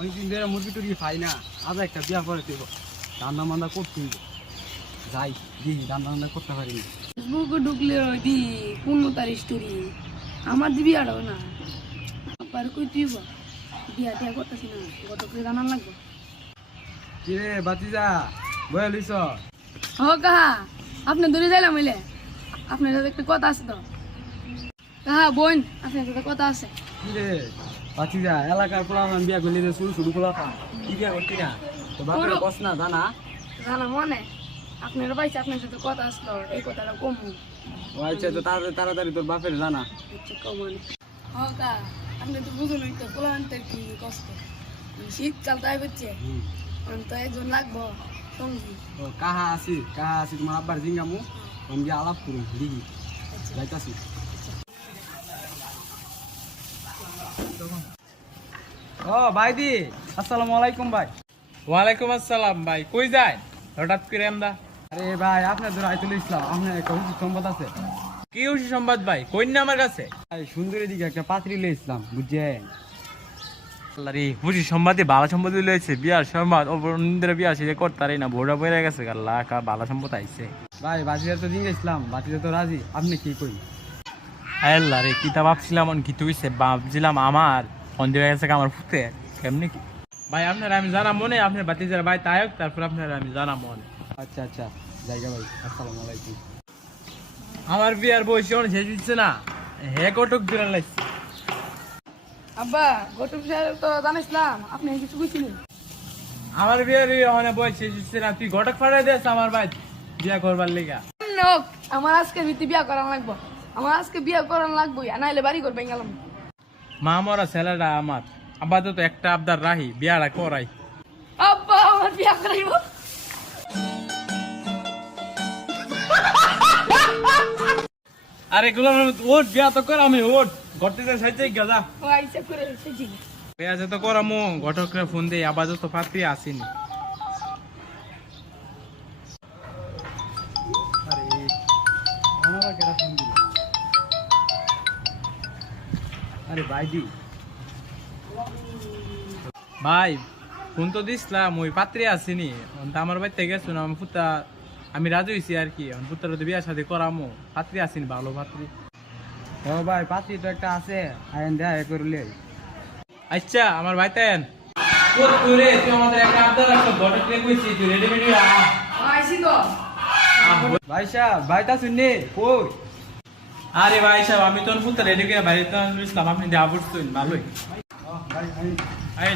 অনেকদিন ধরে মুরগি টুরগি খাই না, আজ একটা বিয়া করে দেবো, রান্না বান্না করতে যাই দিই, রান্না বান্না করতে পারিনি। ফেসবুকে ঢুকলে দি 15 স্টোরি আমার দিবি আরো না আবার কই তুইব বিয়া টিয়া করতেছি না কত করে জানার লাগবে। কিরে বাতিজা বয়ে লইছ? হ কাহা আপনি ধরে যাইলাম এলে আপনার সাথে একটা কথা আছে তো। কাহা বোন আপনার সাথে কথা আছে। কিরে বাতিজা এলাকার পোলাপান বিয়া করলি যে শুরু শুরু পোলাপান কি বিয়া করতি না? তো বাপের বস না জানা? জানা মনে আপনার পাইছে আপনার সাথে কথা আসলো এই কথাটা কম। ও আচ্ছা, তো তাড়াতাড়ি তাড়াতাড়ি তোর বাপের জানা। আচ্ছা কমনে হ কা আপনি তো বুঝুন তো পোলান্তের কি কষ্ট শীতকাল তাই হচ্ছে তো একজন লাগবো সঙ্গী। ও কাহা আছি তোমার আব্বার জিঙ্গামু আমি গিয়ে আলাপ করুন দিঘি যাইতাছি। ও ভাই দি আসসালামু আলাইকুম ভাই। ওয়ালাইকুম আসসালাম ভাই, কই যায় হঠাৎ করে আমরা? আরে ভাই আপনার ধরে আইতুল ইসলাম, আপনার একটা উচিত সম্পদ আছে। কি খুশি সংবাদ ভাই, কই না আমার কাছে? ভাই সুন্দরী দিকে একটা পাত্রী লই ইসলাম বুঝছেন? আল্লাহ রে, খুশি সম্বাদে ভালো সম্পদ লইছে, বিয়ার সম্বাদ অপরদের বিয়া সে করতারই না, ভোরা বইরা গেছে আল্লাহ কা ভালো সম্পদ আইছে। ভাই বাতিজা তো জিঙ্গা ইসলাম, বাতিজা তো রাজি, আপনি কি কই? আল্লাহ রে, কিতা ভাবছিলাম কি তুইছে, ভাবছিলাম আমার ফোন দিয়ে গেছে আমার ফুতে কেমনি কি। ভাই আপনার আমি জানা মনে, আপনার বাতিজার ভাই তাই হোক, তারপর আপনার আমি জানা মনে। আচ্ছা আচ্ছা জায়গা ভাই, আসসালামু আলাইকুম। আমার বিয়ার বয়স অনেক শেষ হচ্ছে না, হে কটক দূরে লাগছে। আব্বা গটুক সাহেব তো জানিসলাম আপনি কিছু বুঝছিলেন। আমার বিয়ার অনেক বয়স শেষ হচ্ছে না, তুই ঘটক ফাটাই দিস আমার ভাই বিয়া করবার লেগা। নোক আমার আজকে ভিত্তি বিয়া করান লাগবো, আমার আজকে বিয়া করান লাগবো নাইলে বাড়ি করবেন গেলাম। মা মরা ছেলেটা আমার আপাতত একটা আবদার রাহি, বিয়াটা করাই। আব্বা আমার বিয়া করাইব। আরে গুলাম ওট, বিয়া তো কর, আমি ওট ঘরতে যাই সাইতে গাজা ও আইসা করে এসেছি। বিয়া তো করামু, ঘটকরে ফোন দেই, আপাতত পাত্রী আসেনি। আরে ওনারা কেডা ফোন দিল? আরে ভাই দি ভাই ফোন তো দিছিলাম, ওই পাত্রী আসেনি, আমার বাড়িতে গেছো না, আমি পুতা আমি রাজি হয়েছি আর কি, পুত্র বিয়ার সাথে করামু, পাত্রী আসেনি ভালো পাত্রী। ও ভাই পাত্রী তো একটা আছে, আইন দেখা করলে। আচ্ছা আমার ভাই তেন তুই আমাদের একটা আবদার রাখছো, ঘটকরে কইছি তুই রেডিমেড আইসি তো। ভাই সাহেব ভাইটা শুননি কই? আরে ভাই সাহেব আমি তোর পুত্র রেডি করে বাড়িতে ইসলাম, আপনি যা বুঝছেন ভালোই। ভাই এই